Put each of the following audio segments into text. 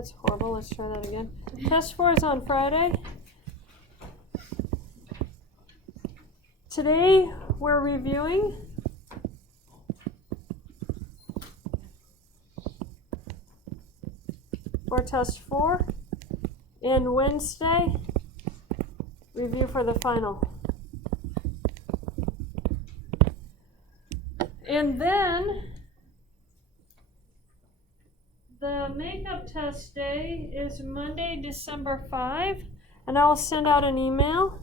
that's horrible. Let's try that again. Test 4 is on Friday. Today we're reviewing for test 4, and Wednesday review for the final. And then the makeup test day is Monday, December 5, and I'll send out an email.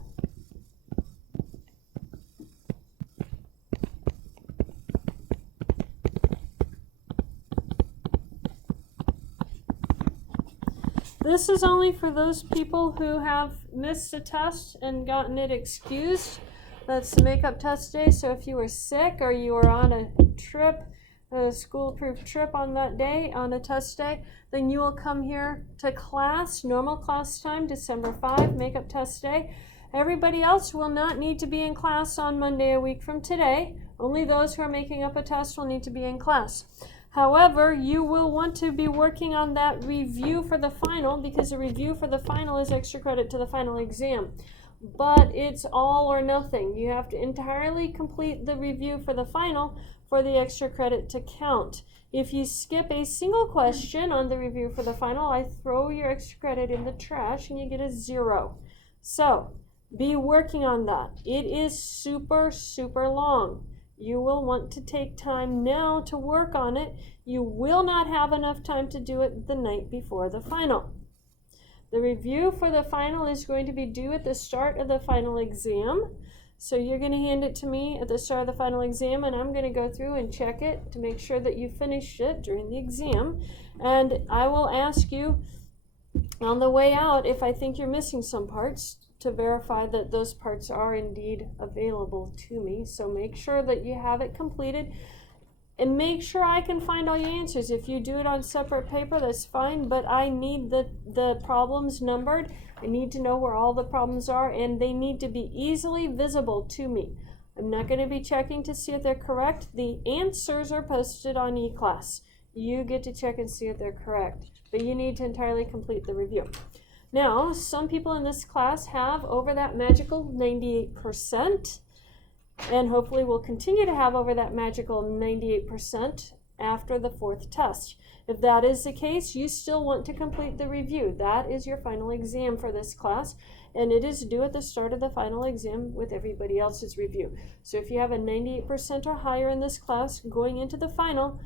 This is only for those people who have missed a test and gotten it excused. That's the makeup test day. So if you were sick or you were on a trip, a school-approved trip on that day, on a test day, then you will come here to class, normal class time, December 5, makeup test day. Everybody else will not need to be in class on Monday a week from today. Only those who are making up a test will need to be in class. However, you will want to be working on that review for the final, because the review for the final is extra credit to the final exam. But it's all or nothing. You have to entirely complete the review for the final for the extra credit to count. If you skip a single question on the review for the final, I throw your extra credit in the trash and you get a 0. So, be working on that. It is super, super long. You will want to take time now to work on it. You will not have enough time to do it the night before the final. The review for the final is going to be due at the start of the final exam. So you're going to hand it to me at the start of the final exam, and I'm going to go through and check it to make sure that you finished it during the exam. And I will ask you on the way out if I think you're missing some parts, to verify that those parts are indeed available to me. So make sure that you have it completed, and make sure I can find all your answers. If you do it on separate paper, that's fine, but I need the problems numbered. I need to know where all the problems are, and they need to be easily visible to me. I'm not going to be checking to see if they're correct. The answers are posted on eClass. You get to check and see if they're correct, but you need to entirely complete the review. Now, some people in this class have over that magical 98%, and hopefully will continue to have over that magical 98% after the 4th test. If that is the case, you still want to complete the review. That is your final exam for this class, and it is due at the start of the final exam with everybody else's review. So if you have a 98% or higher in this class going into the final,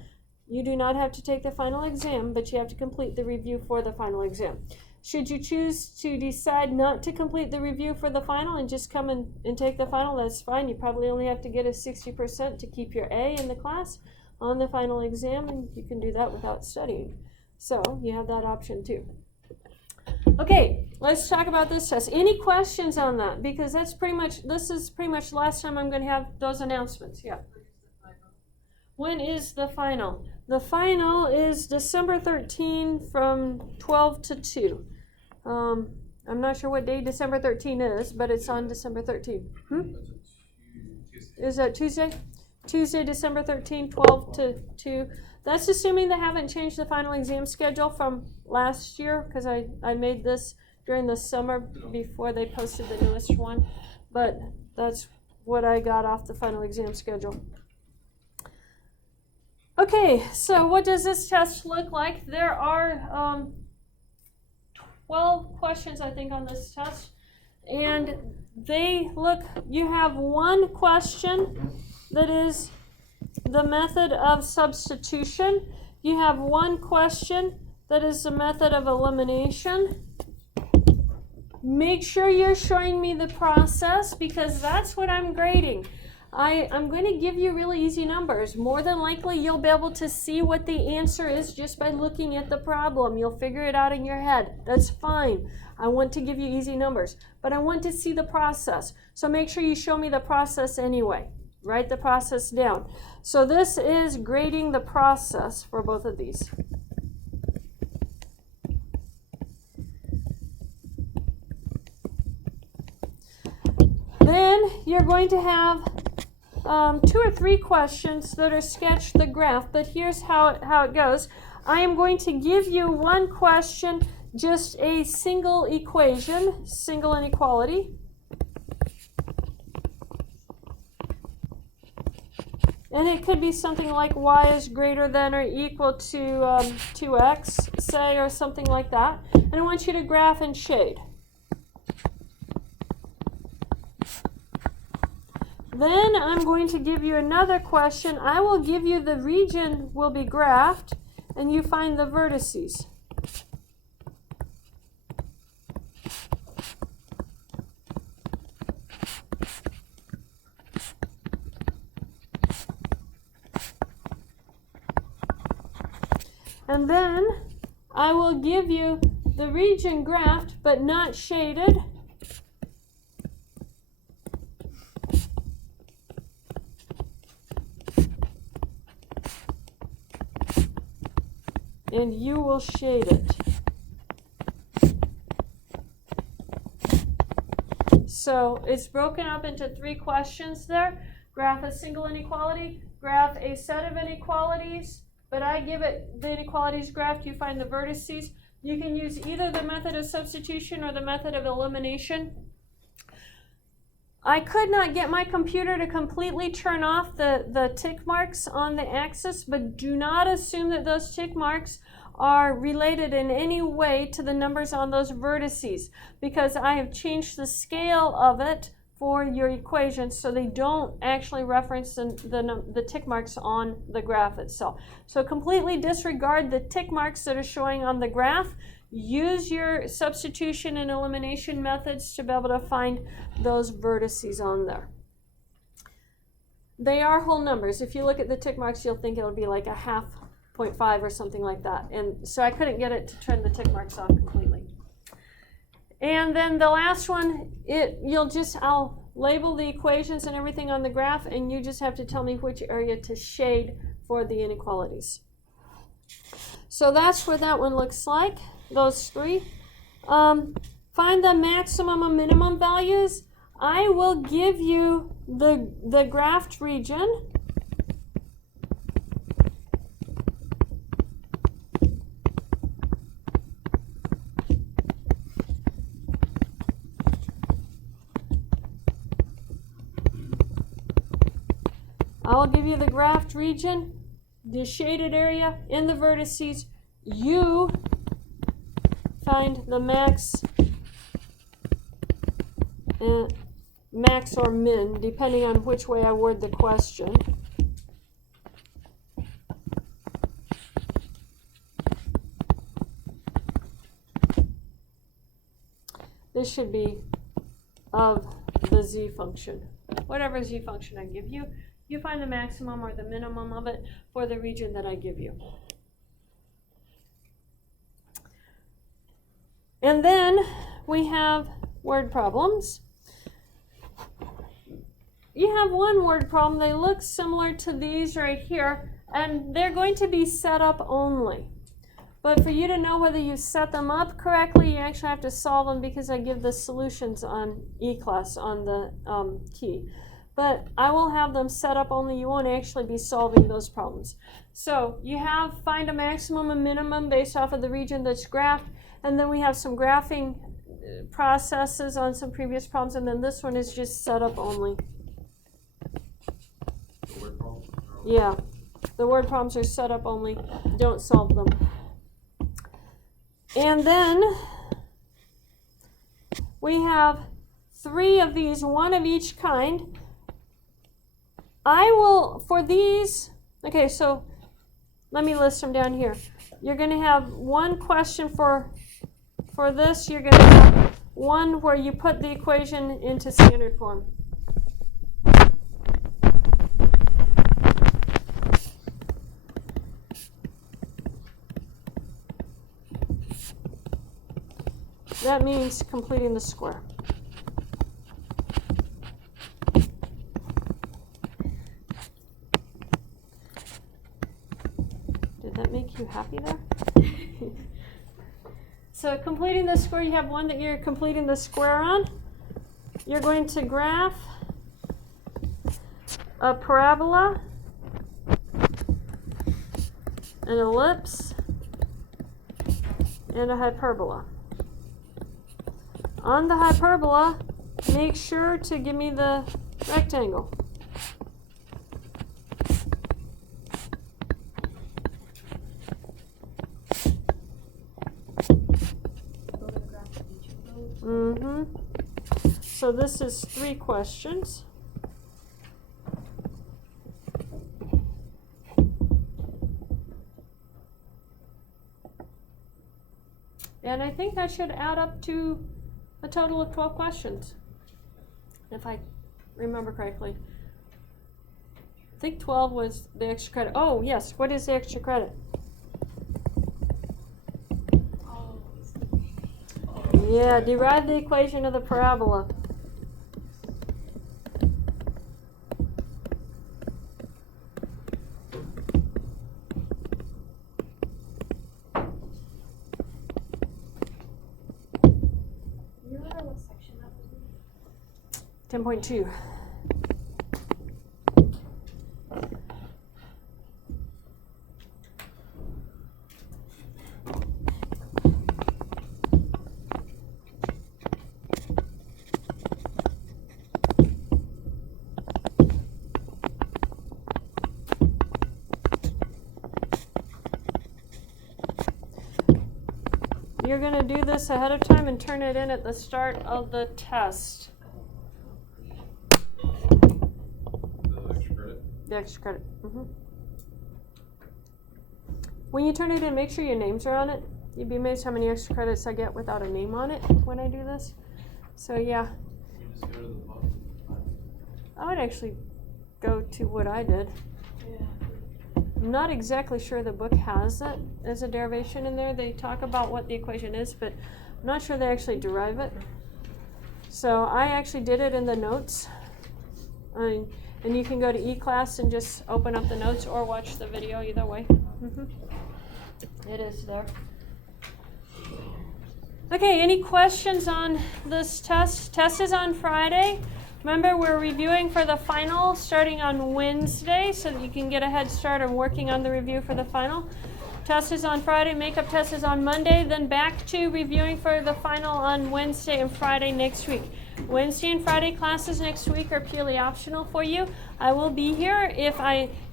you do not have to take the final exam, but you have to complete the review for the final exam. Should you choose to decide not to complete the review for the final and just come and take the final, that's fine. You probably only have to get a 60% to keep your A in the class on the final exam, and you can do that without studying. So you have that option too. Okay, let's talk about this test. Any questions on that? Because this is pretty much the last time I'm going to have those announcements. Yeah. When is the final? The final is December 13 from 12 to 2. I'm not sure what day December 13 is, but it's on December 13. Is that Tuesday? Tuesday, December 13, 12 to 2. That's assuming they haven't changed the final exam schedule from last year, because I made this during the summer before they posted the newest one. But that's what I got off the final exam schedule. Okay, so what does this test look like? There are 12 questions, I think, on this test. And you have one question that is the method of substitution. You have one question that is the method of elimination. Make sure you're showing me the process, because that's what I'm grading. I'm going to give you really easy numbers. More than likely, you'll be able to see what the answer is just by looking at the problem. You'll figure it out in your head. That's fine. I want to give you easy numbers, but I want to see the process. So make sure you show me the process anyway. Write the process down. So this is grading the process for both of these. Then you're going to have 2 or 3 questions that are sketch the graph, but here's how it goes. I am going to give you one question, just a single equation, single inequality. And it could be something like y is greater than or equal to 2x, say, or something like that. And I want you to graph and shade. Then I'm going to give you another question. I will give you the region will be graphed, and you find the vertices. And then I will give you the region graphed but not shaded. And you will shade it. So it's broken up into 3 questions there. Graph a single inequality, graph a set of inequalities, but I give it the inequalities graphed, you find the vertices. You can use either the method of substitution or the method of elimination. I could not get my computer to completely turn off the tick marks on the axis, but do not assume that those tick marks are related in any way to the numbers on those vertices, because I have changed the scale of it for your equations so they don't actually reference the tick marks on the graph itself. So completely disregard the tick marks that are showing on the graph. Use your substitution and elimination methods to be able to find those vertices on there. They are whole numbers. If you look at the tick marks, you'll think it'll be like a 0.5 or something like that. And so I couldn't get it to turn the tick marks off completely. And then the last one, I'll label the equations and everything on the graph, and you just have to tell me which area to shade for the inequalities. So that's what that one looks like, those 3. Find the maximum and minimum values. I will give you the graphed region. I'll give you the graphed region, the shaded area, and the vertices. You find the max or min, depending on which way I word the question. This should be of the z function. Whatever z function I give you, you find the maximum or the minimum of it for the region that I give you. And then we have word problems. You have one word problem. They look similar to these right here, and they're going to be set up only. But for you to know whether you set them up correctly, you actually have to solve them, because I give the solutions on E-class on the key. But I will have them set up only. You won't actually be solving those problems. So you have find a maximum and minimum based off of the region that's graphed. And then we have some graphing processes on some previous problems. And then this one is just set up only. The word problems? Yeah. The word problems are set up only. Don't solve them. And then we have 3 of these, 1 of each kind. I will, for these, okay, so let me list them down here. You're going to have one question for this. You're going to have one where you put the equation into standard form. That means completing the square. Did that make you happy there? So completing the square, you have one that you're completing the square on. You're going to graph a parabola, an ellipse, and a hyperbola. On the hyperbola, make sure to give me the rectangle. So this is 3 questions. And I think that should add up to a total of 12 questions, if I remember correctly. I think 12 was the extra credit. Oh, yes. What is the extra credit? Yeah, derive the equation of the parabola. You remember what section that was in? 10.2. You're going to do this ahead of time and turn it in at the start of the test. The extra credit? The extra credit. When you turn it in, make sure your names are on it. You'd be amazed how many extra credits I get without a name on it when I do this. So yeah. You just go to the bottom. I would actually go to what I did. Yeah. I'm not exactly sure the book has that as a derivation in there. They talk about what the equation is, but I'm not sure they actually derive it. So I actually did it in the notes. And you can go to eClass and just open up the notes or watch the video, either way. It is there. Okay, any questions on this test? Test is on Friday. Remember, we're reviewing for the final starting on Wednesday so that you can get a head start on working on the review for the final. Test is on Friday, makeup test is on Monday, then back to reviewing for the final on Wednesday and Friday next week. Wednesday and Friday classes next week are purely optional for you. I will be here. If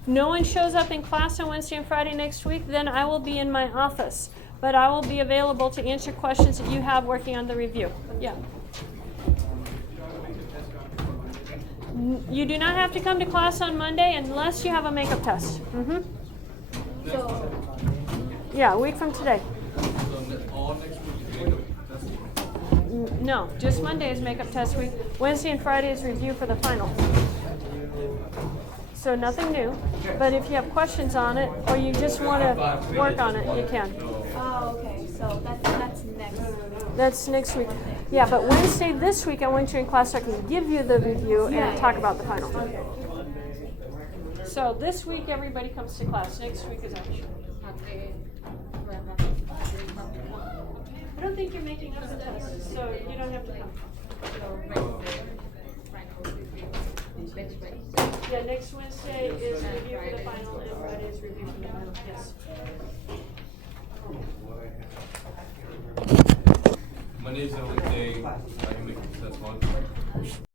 no one shows up in class on Wednesday and Friday next week, then I will be in my office. But I will be available to answer questions that you have working on the review. Yeah. You do not have to come to class on Monday unless you have a makeup test. So, Yeah, a week from today. So all next week is makeup testing? No, just Monday is makeup test week. Wednesday and Friday is review for the final. So nothing new. But if you have questions on it or you just want to work on it, you can. oh, okay. So that's next. That's next week. Yeah, but Wednesday this week I want you in class so I can give you the review and talk about the final. So this week everybody comes to class. Next week is optional. I don't think you're making up the test, so you don't have to come. Yeah, next Wednesday is review for the final and Friday is review for the final. Yes. Monday's the only day I can make the test on.